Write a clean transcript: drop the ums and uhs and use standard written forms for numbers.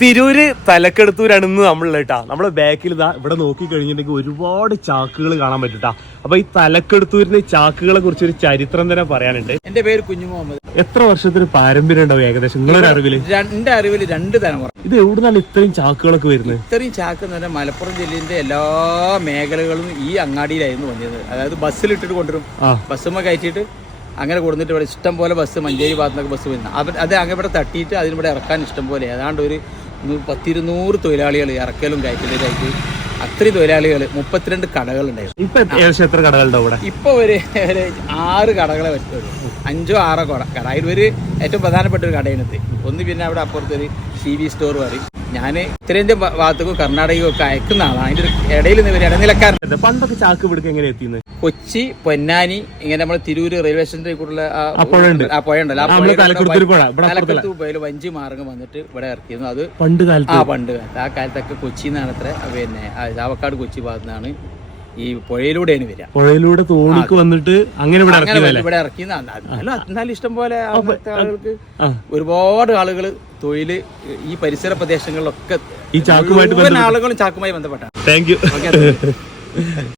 തിരൂര് തലക്കെടുത്തൂരാണെന്ന് നമ്മളുള്ള കേട്ടാ. നമ്മളെ ബാക്കിൽ ഇതാ ഇവിടെ നോക്കി കഴിഞ്ഞിട്ടുണ്ടെങ്കിൽ ഒരുപാട് ചാക്കുകൾ കാണാൻ പറ്റൂട്ടാ. അപ്പൊ ഈ തലക്കെടുത്തൂരിന് ചാക്കുകളെ കുറിച്ച് ഒരു ചരിത്രം തന്നെ പറയാനുണ്ട്. എന്റെ പേര് കുഞ്ഞു മുഹമ്മദ്. എത്ര വർഷത്തിന് പാരമ്പര്യം ഉണ്ടാവും ഏകദേശം നിങ്ങളുടെ അറിവില്? എന്റെ അറിവിൽ 2 തലമുറ. ഇത് എവിടുന്നാണ് ഇത്രയും ചാക്കുകളൊക്കെ വരുന്നത്? ഇത്രയും ചാക്ക് എന്ന് പറഞ്ഞാൽ മലപ്പുറം ജില്ലയുടെ എല്ലാ മേഖലകളും ഈ അങ്ങാടിയിലായിരുന്നു വന്നത്. അതായത് ബസ്സിലിട്ടിട്ട് കൊണ്ടുവരും, ബസ്സുമ്മ കയറ്റിയിട്ട് അങ്ങനെ കൊടുത്തിട്ട് ഇവിടെ ഇഷ്ടം പോലെ ബസ് മഞ്ചേരി ഭാഗത്തുനിന്നൊക്കെ ബസ് വരുന്നത്. അത് അങ്ങനെ ഇവിടെ തട്ടിയിട്ട് അതിനിവിടെ ഇറക്കാൻ ഇഷ്ടം പോലെ ഏതാണ്ട് ഒരു 10-200 തൊഴിലാളികൾ ഇറക്കലും കയറ്റലായിട്ട് അത്രയും തൊഴിലാളികൾ 32 കടകളുണ്ടായിരുന്നു. ഇപ്പൊ ഏകദേശം എത്ര കടകളുണ്ടാവും ഇവിടെ? ഇപ്പൊ ഒരു 6 കടകളെ പറ്റുള്ളൂ. 5-6 കട. അതിലൊരു ഏറ്റവും പ്രധാനപ്പെട്ട ഒരു കടയിനത്ത് ഒന്ന്, പിന്നെ അവിടെ അപ്പുറത്തൊരു CV സ്റ്റോർ പറയും. ഞാൻ ഉത്തരേന്ത്യൻ ഭാഗത്തേക്കും കർണാടകയും ഒക്കെ അയക്കുന്ന ആളാണ്. അതിന്റെ ഇടയിൽ നിന്ന് ഇടനിലക്കാരൻ. പണ്ടൊക്കെ ചാക്ക് പിടിക്കുക എങ്ങനെ എത്തിയത്? കൊച്ചി, പൊന്നാനി, ഇങ്ങനെ നമ്മള് തിരൂര് റെയിൽവേ സ്റ്റേഷനിൽ കൂടെ ആ പുഴ ഉണ്ടല്ലോ, തലക്കെടുത്ത് പോയാലും വഞ്ചി മാർഗം വന്നിട്ട് ഇവിടെ ഇറക്കിയിരുന്നു. അത് പണ്ട് കാലത്ത് ആ കാലത്തൊക്കെ കൊച്ചിന്നാണ് അത്ര, പിന്നെ ചാവക്കാട് കൊച്ചി ഭാഗത്തുനിന്നാണ് ഈ പുഴയിലൂടെയാണ് വരിക. പുഴയിലൂടെ തോണിക്ക് വന്നിട്ട് അങ്ങനെ ഇവിടെ ഇറക്കിയതാണ്. എന്നാലും ഇഷ്ടം പോലെ ആളുകൾക്ക് ഒരുപാട് ആളുകൾ തൊഴില് ഈ പരിസര പ്രദേശങ്ങളിലൊക്കെ ഈ ചാക്കുമായിട്ട് ആളുകളും ചാക്കുമായി ബന്ധപ്പെട്ടാണ്. Thank you.